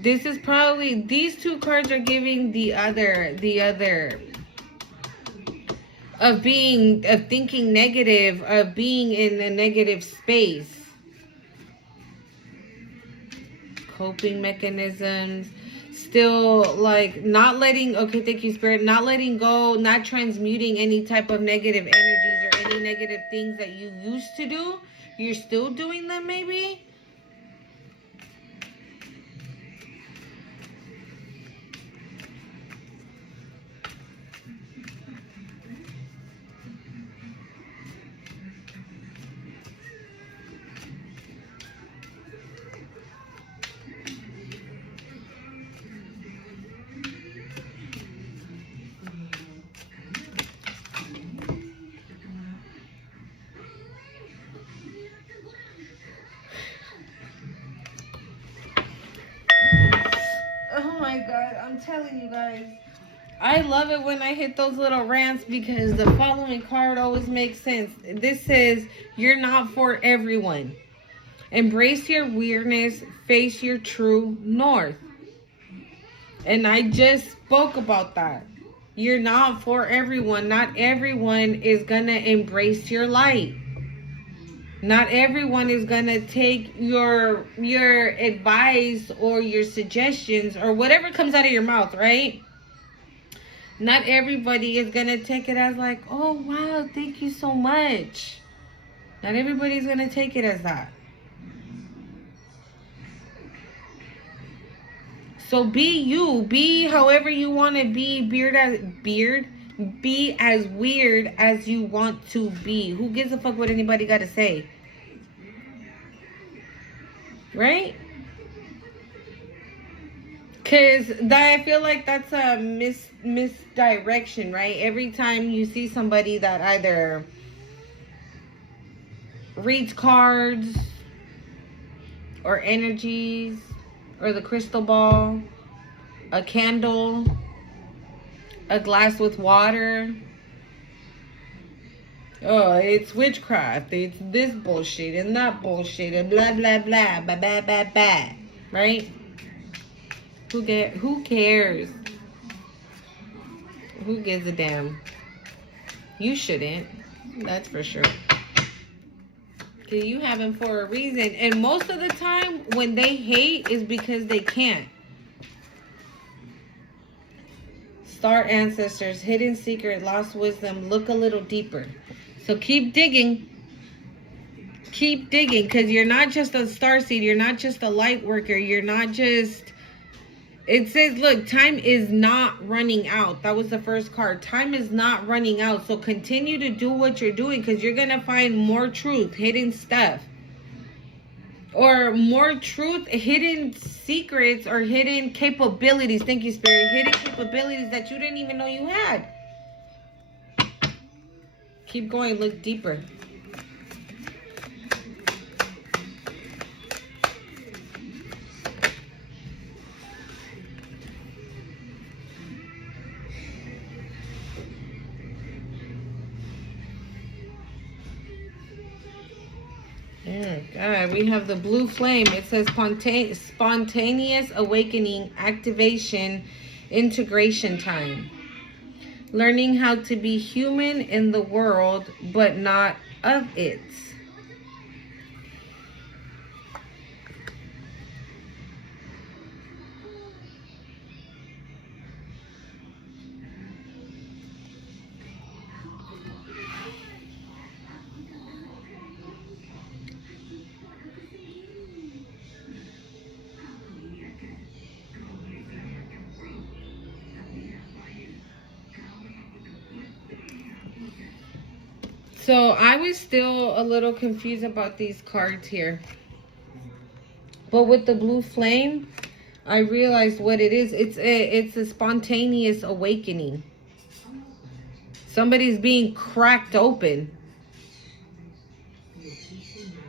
this is probably, these two cards are giving the other of thinking negative, of being in a negative space. Coping mechanisms, still like not letting, okay, thank you, Spirit, not letting go, not transmuting any type of negative energies or any negative things that you used to do. You're still doing them, maybe. Oh my God, I'm telling you guys, I love it when I hit those little rants, because the following card always makes sense. This says, you're not for everyone. Embrace your weirdness, face your true north. And I just spoke about that. You're not for everyone. Not everyone is going to embrace your light. Not everyone is going to take your advice or your suggestions or whatever comes out of your mouth, right? Not everybody is going to take it as like, oh, wow, thank you so much. Not everybody's going to take it as that. So be you. Be however you want to be. Be as weird as you want to be. Who gives a fuck what anybody got to say? Right? Because I feel like that's a misdirection, right? Every time you see somebody that either reads cards or energies or the crystal ball, a candle, a glass with water. Oh, it's witchcraft. It's this bullshit and that bullshit and blah blah blah blah blah blah blah. Right? Who cares? Who gives a damn? You shouldn't. That's for sure. Cause you have them for a reason, and most of the time when they hate is because they can't. Star ancestors, hidden secret, lost wisdom. Look a little deeper. So keep digging. Keep digging, because you're not just a starseed. You're not just a light worker. You're not just... It says, look, time is not running out. That was the first card. Time is not running out. So continue to do what you're doing, because you're going to find more truth, hidden stuff. Or more truth, hidden secrets, or hidden capabilities. Thank you, Spirit. Hidden capabilities that you didn't even know you had. Keep going. Look deeper. Oh God, we have the blue flame. It says spontaneous awakening, activation, integration time. Learning how to be human in the world, but not of it. So I was still a little confused about these cards here. But with the blue flame, I realized what it is. It's a spontaneous awakening. Somebody's being cracked open.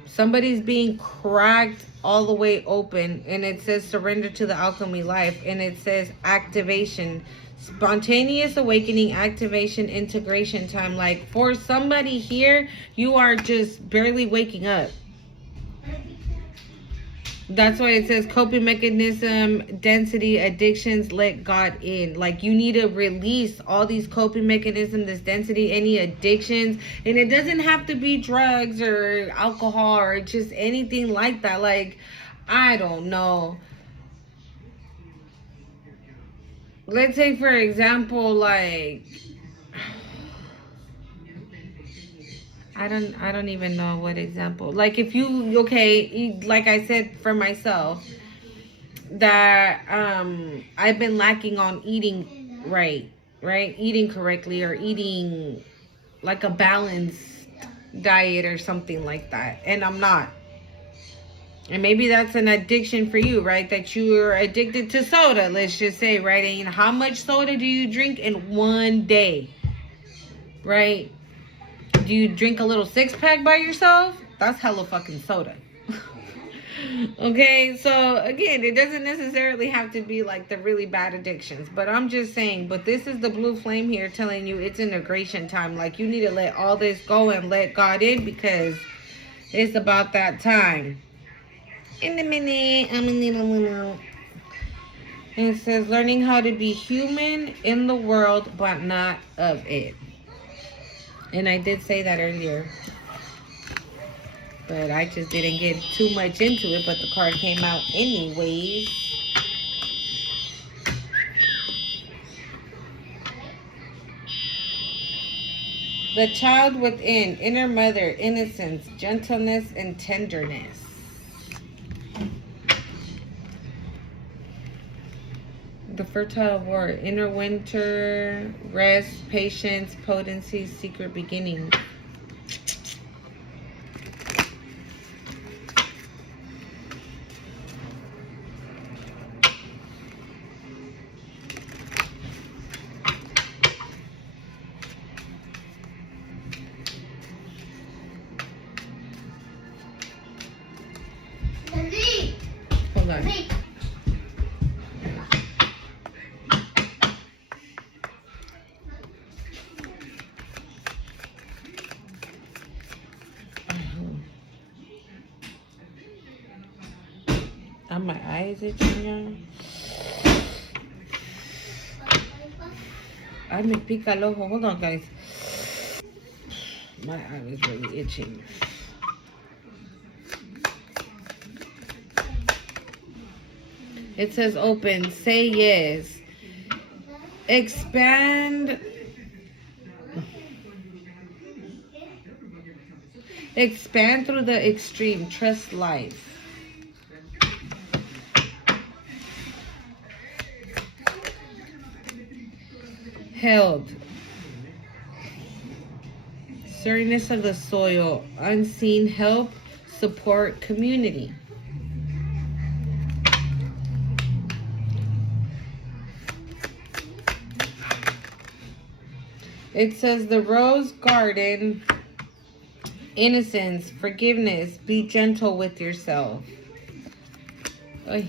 Somebody's being cracked all the way open. And it says surrender to the alchemy life. And it says activation. Spontaneous awakening, activation, integration time. Like for somebody here, you are just barely waking up. That's why it says coping mechanism, density, addictions, let God in. Like you need to release all these coping mechanisms, this density, any addictions. And it doesn't have to be drugs or alcohol or just anything like that. Like, I don't know. Let's say, for example, like... I don't even know what example. Like if you, okay, like I said for myself, that I've been lacking on eating right? Eating correctly, or eating like a balanced diet or something like that. And I'm not. And maybe that's an addiction for you, right? That you're addicted to soda, let's just say, right? And how much soda do you drink in one day? Right? Do you drink a little 6-pack by yourself? That's hella fucking soda. Okay, so again, it doesn't necessarily have to be like the really bad addictions, but I'm just saying, but this is the blue flame here telling you it's integration time. Like you need to let all this go and let God in, because it's about that time. In a minute, I'm in a little. And it says learning how to be human in the world, but not of it. And I did say that earlier, but I just didn't get too much into it, but the card came out anyways. The child within, inner mother, innocence, gentleness, and tenderness. The fertile word. Inner winter, rest, patience, potency, secret beginnings. Hold on. My eyes itching, y'all. Ay, me pica el ojo. Hold on, guys. My eye is really itching. It says open. Say yes. Expand. Expand through the extreme. Trust life. Held. Sureness of the soil. Unseen help. Support community. It says the rose garden. Innocence. Forgiveness. Be gentle with yourself. Oy.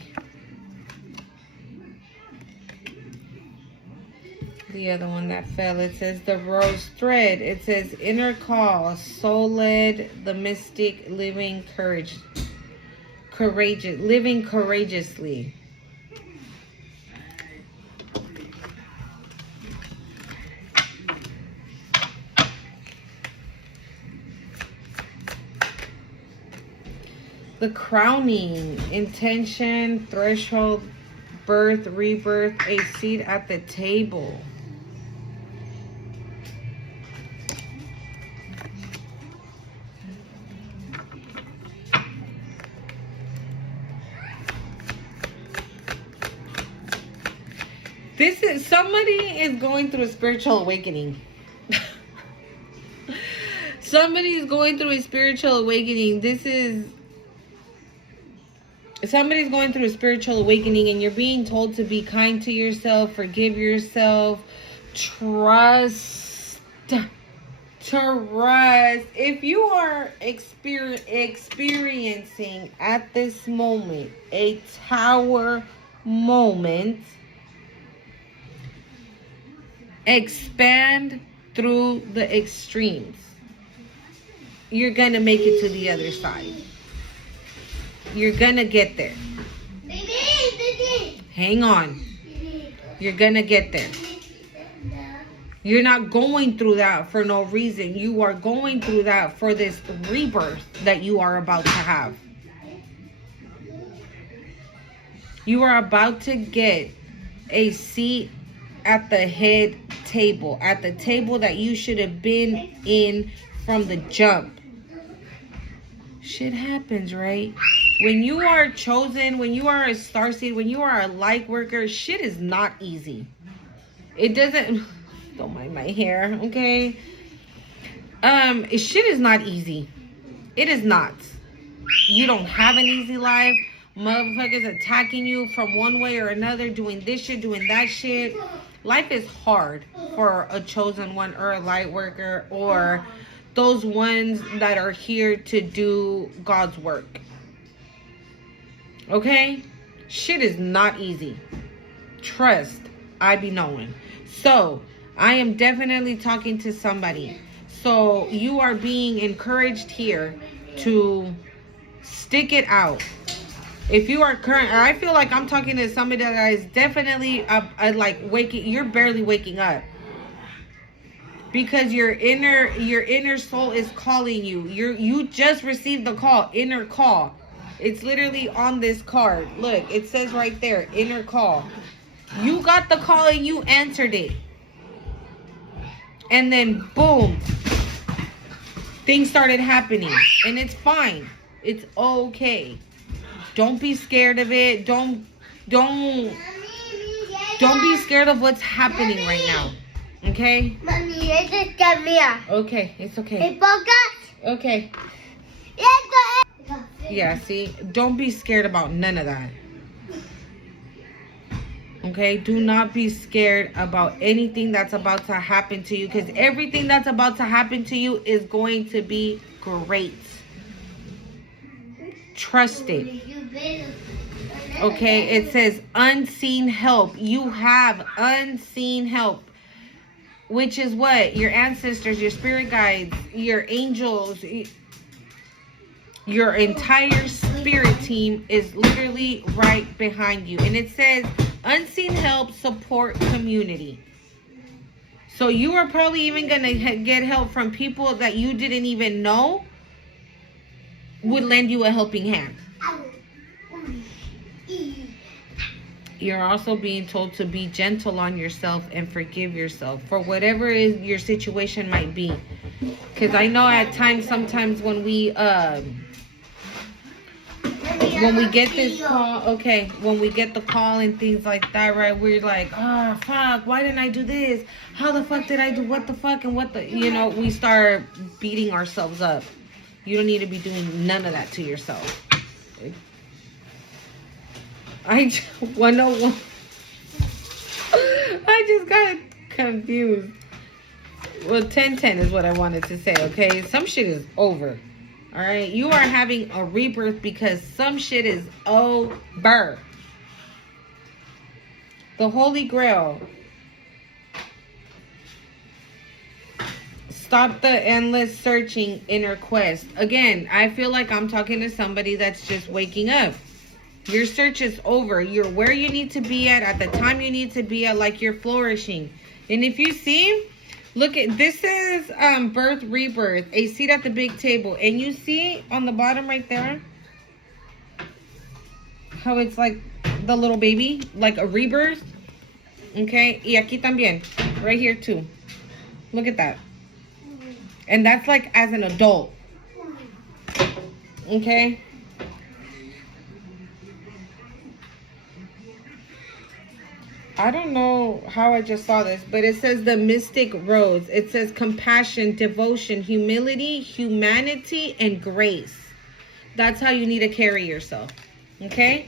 The other one that fell, it says the rose thread. It says inner call, soul led, the mystic, living courageous, living courageously. The crowning, intention, threshold, birth, rebirth, a seat at the table. This is, somebody is going through a spiritual awakening. Somebody is going through a spiritual awakening. Somebody's going through a spiritual awakening, and you're being told to be kind to yourself, forgive yourself, trust. If you are experiencing at this moment a tower moment, expand through the extremes. You're going to make it to the other side. You're going to get there. Hang on. You're going to get there. You're not going through that for no reason. You are going through that for this rebirth that you are about to have. You are about to get a seat at the head table, at the table that you should have been in from the jump. Shit happens, right? When you are chosen, when you are a starseed, when you are a light worker, shit is not easy. It doesn't, don't mind my hair, okay? Shit is not easy. It is not. You don't have an easy life. Motherfuckers attacking you from one way or another, doing this shit, doing that shit. Life is hard for a chosen one or a light worker or those ones that are here to do God's work. Okay? Shit is not easy. Trust, I be knowing. So, I am definitely talking to somebody. So, you are being encouraged here to stick it out. If you are current, I feel like I'm talking to somebody that is definitely like waking. You're barely waking up because your inner soul is calling you. You just received the call, inner call. It's literally on this card. Look, it says right there, inner call. You got the call and you answered it, and then boom, things started happening, and it's fine. It's okay. Don't be scared of it. Don't Don't be scared of what's happening right now. Okay? Mommy, it's just me. Okay, it's okay. Okay. Yeah, see? Don't be scared about none of that. Okay? Do not be scared about anything that's about to happen to you, because everything that's about to happen to you is going to be great. Trust it. Okay? It says unseen help. You have unseen help. Which is what? Your ancestors, your spirit guides, your angels, your entire spirit team is literally right behind you. And it says unseen help, support community. So you are probably even going to get help from people that you didn't even know would lend you a helping hand. You're also being told to be gentle on yourself and forgive yourself for whatever is your situation might be. Because I know at times, sometimes when we get this call, when we get the call and things like that, right, we're like, oh, fuck, why didn't I do this? How the fuck did I do what the fuck and what the, we start beating ourselves up. You don't need to be doing none of that to yourself. I just got confused. Well, 1010 is what I wanted to say, okay? Some shit is over. All right? You are having a rebirth because some shit is over. The Holy Grail. Stop the endless searching, inner quest. Again, I feel like I'm talking to somebody that's just waking up. Your search is over. You're where you need to be at the time you need to be at, like you're flourishing. And if you see, look at, this is birth, rebirth, a seat at the big table. And you see on the bottom right there, how it's like the little baby, like a rebirth. Okay, y aquí también, right here too. Look at that. And that's like as an adult. Okay. I don't know how I just saw this, but it says the mystic roads. It says compassion, devotion, humility, humanity, and grace. That's how you need to carry yourself. Okay?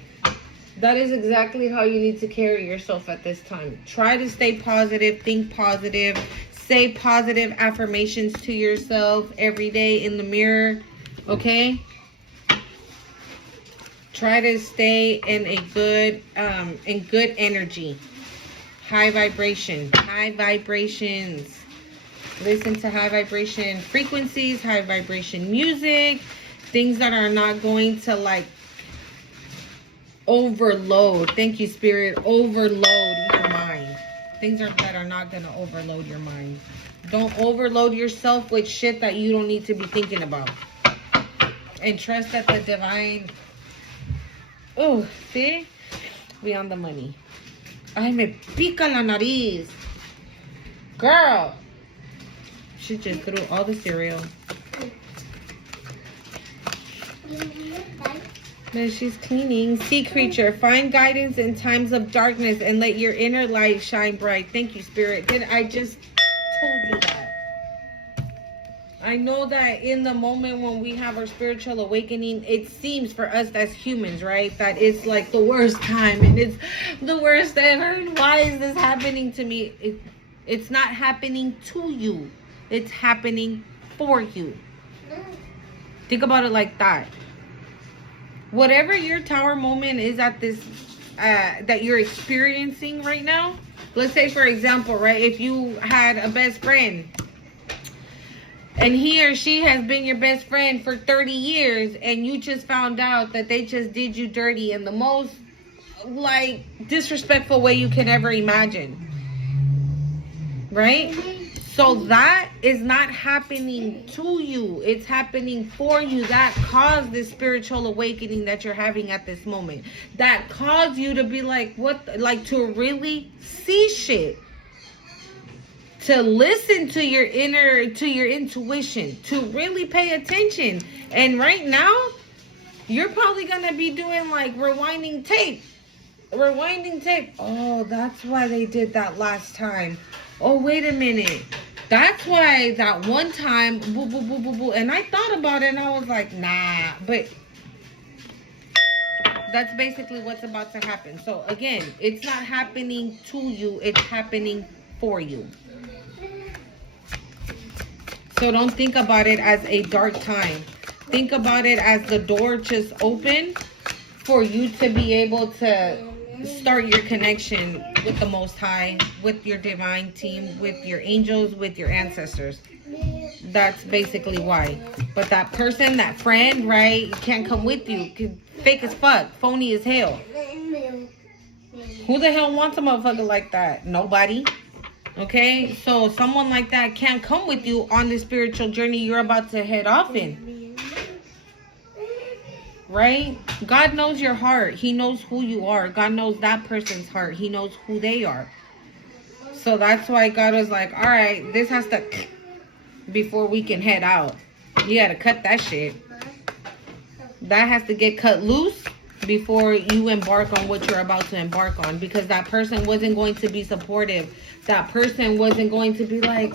That is exactly how you need to carry yourself at this time. Try to stay positive, think positive, say positive affirmations to yourself every day in the mirror. Okay? Try to stay in a good energy. High vibration, high vibrations. Listen to high vibration frequencies, high vibration music, things that are not going to like overload. Thank you, Spirit. Overload your mind. Things that are not going to overload your mind. Don't overload yourself with shit that you don't need to be thinking about. And trust that the divine... Oh, see? We on the money. Ay, me pica la nariz. Girl. She just threw all the cereal. Man, she's cleaning. Sea creature, find guidance in times of darkness and let your inner light shine bright. Thank you, Spirit. Did I just told you that? I know that in the moment when we have our spiritual awakening, it seems for us as humans, right, that it's like the worst time and it's the worst ever. And why is this happening to me? It's not happening to you. It's happening for you. Think about it like that. Whatever your tower moment is at this, that you're experiencing right now. Let's say, for example, right, if you had a best friend, and he or she has been your best friend for 30 years, and you just found out that they just did you dirty in the most, like, disrespectful way you can ever imagine. Right? So that is not happening to you. It's happening for you. That caused this spiritual awakening that you're having at this moment. That caused you to be like, what? Like, to really see shit. To listen to your intuition, to really pay attention. And right now, you're probably going to be doing like rewinding tape. Rewinding tape. Oh, that's why they did that last time. Oh, wait a minute. That's why that one time, boo, boo, boo, boo, boo. And I thought about it and I was like, nah. But that's basically what's about to happen. So again, it's not happening to you. It's happening for you. So don't think about it as a dark time. Think about it as the door just opened for you to be able to start your connection with the Most High, with your divine team, with your angels, with your ancestors. That's basically why. But that person, that friend, right, can't come with you. Fake as fuck. Phony as hell. Who the hell wants a motherfucker like that? Nobody. Okay? So someone like that can't come with you on the spiritual journey you're about to head off in. Right? God knows your heart. He knows who you are. God knows that person's heart. He knows who they are. So that's why God was like, all right, this has to, before we can head out. You got to cut that shit. That has to get cut loose before you embark on what you're about to embark on. Because that person wasn't going to be supportive. That person wasn't going to be like,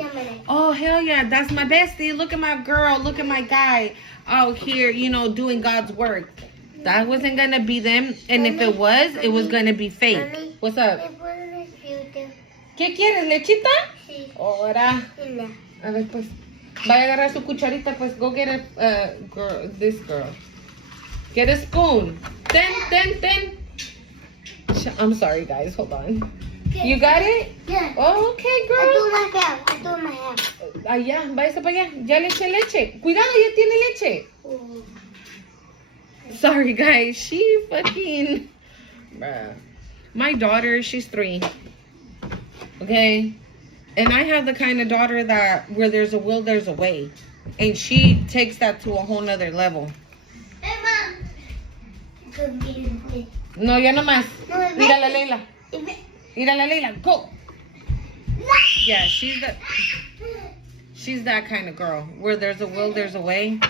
oh, hell yeah, that's my bestie. Look at my girl. Look at my guy out here, you know, doing God's work. That wasn't going to be them. And if it was going to be fake. What's up? ¿Qué quieres, lechita? Sí. Ahora. A ver, pues. Vaya a agarrar su cucharita, pues. Go get a girl, this girl. Get a spoon. Ten. I'm sorry, guys. Hold on. You got it? Yeah. Oh, okay, girl. I do my hair. Allá, váyase para allá. Ya le eché leche. Cuidado, ya tiene leche. Sorry, guys. She fucking... Bruh. My daughter, she's 3. Okay? And I have the kind of daughter that where there's a will, there's a way. And she takes that to a whole nother level. Hey, Mom. No, ya no más. Mírala, Leila. Mírala, Leila. Go. Yeah, she's that kind of girl. Where there's a will, there's a way.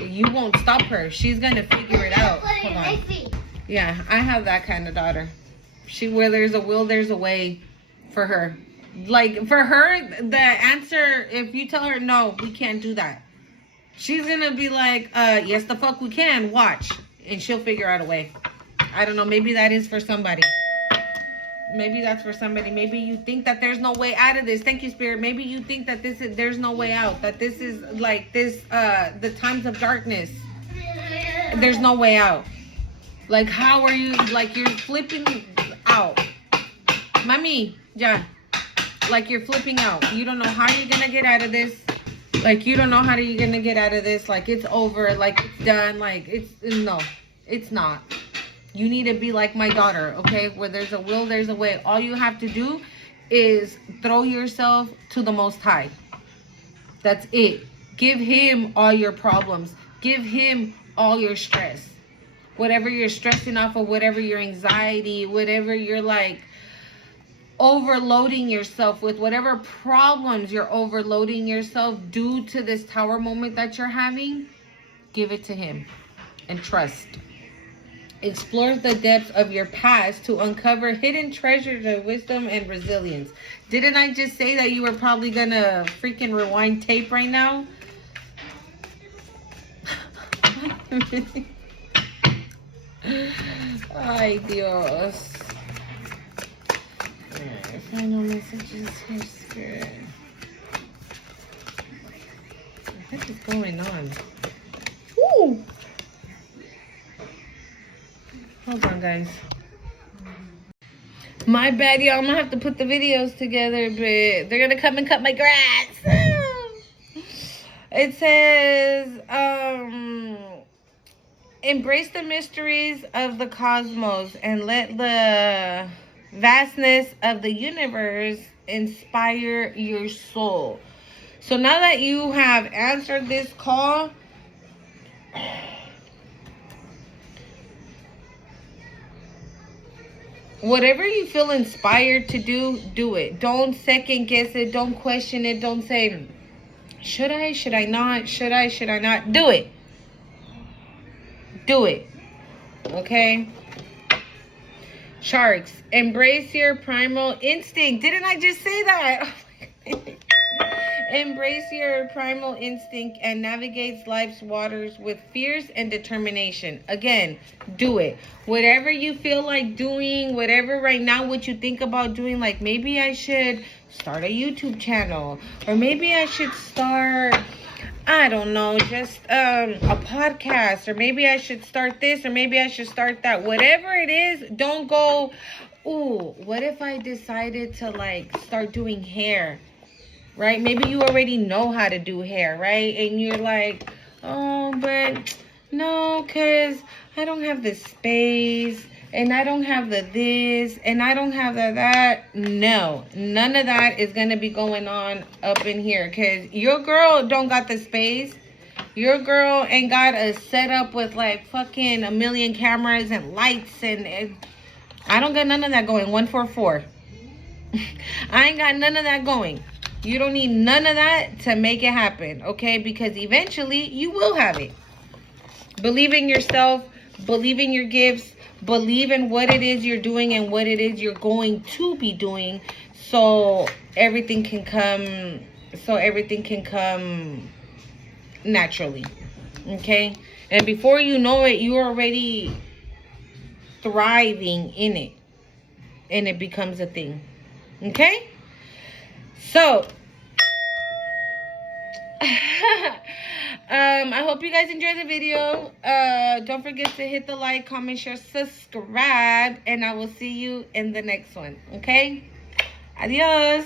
You won't stop her. She's going to figure it out. Hold on. Yeah, I have that kind of daughter. Where there's a will, there's a way for her. Like, for her, the answer, if you tell her, no, we can't do that. She's going to be like, yes, the fuck we can. Watch. And she'll figure out a way. I don't know. Maybe that is for somebody. Maybe that's for somebody. Maybe you think that there's no way out of this. Thank you, Spirit. Maybe you think that there's no way out. That this is like this, the times of darkness. There's no way out. Like, how are you, like, you're flipping out. Mami, yeah. Like, you're flipping out. You don't know how you're going to get out of this. Like, you don't know how you're going to get out of this. Like, it's over. Like, it's done. Like, no, it's not. You need to be like my daughter, okay? Where there's a will, there's a way. All you have to do is throw yourself to the Most High. That's it. Give him all your problems. Give him all your stress. Whatever you're stressing off of, whatever your anxiety, whatever you're like overloading yourself with, whatever problems you're overloading yourself due to this tower moment that you're having, give it to him and trust. Explore the depths of your past to uncover hidden treasures of wisdom and resilience. Didn't I just say that you were probably gonna freaking rewind tape right now? Ay, Dios. Alright, final messages here, Spirit. What is going on? Ooh! Hold on, guys. My bad, y'all. I'm gonna have to put the videos together, but they're gonna come and cut my grass. It says, embrace the mysteries of the cosmos and let the vastness of the universe inspire your soul. So now that you have answered this call, whatever you feel inspired to do, do it. Don't second guess it. Don't question it. Don't say, should I? Should I not? Should I? Should I not? Do it. Do it. Okay? Sharks, embrace your primal instinct. Didn't I just say that? Embrace your primal instinct and navigates life's waters with fierce and determination. Again, do it. Whatever you feel like doing, whatever right now, what you think about doing, like maybe I should start a YouTube channel, or maybe I should start, I don't know, just a podcast, or maybe I should start this, or maybe I should start that. Whatever it is, don't go, ooh, what if I decided to like start doing hair? Right? Maybe you already know how to do hair, right? And you're like, oh, but no, because I don't have the space, and I don't have the this, and I don't have the that. No, none of that is going to be going on up in here, because your girl don't got the space. Your girl ain't got a setup with like fucking a million cameras and lights, and I don't got none of that going. 144. I ain't got none of that going. You don't need none of that to make it happen, okay? Because eventually you will have it. Believe in yourself. Believe in your gifts. Believe in what it is you're doing and what it is you're going to be doing, so everything can come. So everything can come naturally, okay? And before you know it, you're already thriving in it, and it becomes a thing, okay? So, I hope you guys enjoyed the video. Don't forget to hit the like, comment, share, subscribe, and I will see you in the next one. Okay? Adios.